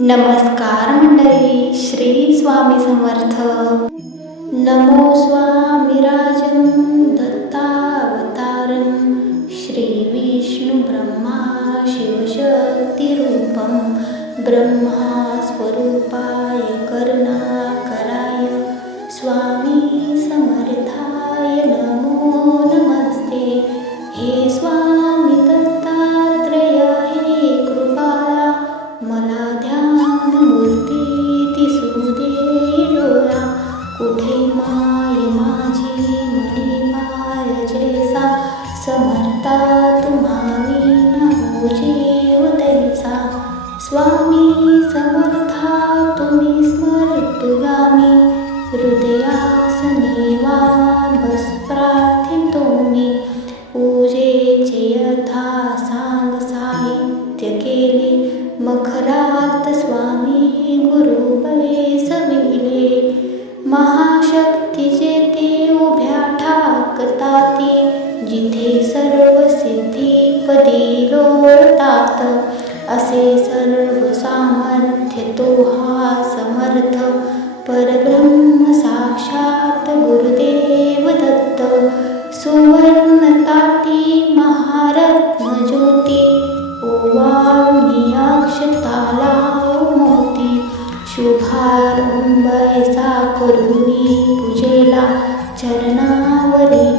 नमस्कार मंडळी, श्री स्वामी समर्थ. नमो स्वामीराजं दत्तावतारं श्री विष्णु ब्रह्मा शिवशक्तिरूपं ब्रह्मा स्वरूपाय करुणाकराय स्वामी समर्थाय नमो नमस्ते. हे स्वामी दत्तात्रेय, हे कृपाळा, मला ध्यान मूर्ती दिसू दे डोळा. कुठे माय माझी मनी पाय जैसा, समर्था तुम्हा विना हो जीव तैसा. स्वामी समर्था तुम्ही स्मर्तुयामी, हृदयास निवास प्रार्थितो मी. पूजेचे यथा सांग साहित्य केले, मखरात स्वामी गुरु बैसविले. महाशक्तीचे ते उभ्या ठाकताती, जिथे सर्व सिद्धी पदी लोळतात. असे सर्व सामर्थ्य तो हा समर्थ, परब्रह्म साक्षात गुरुदेव दत्त. सुवर्ण ताटी महारत्न ज्योती, ओवाळुनी अक्षताला मोती. शुभारंभ ऐसा करुणी पूजेला, चरणावरी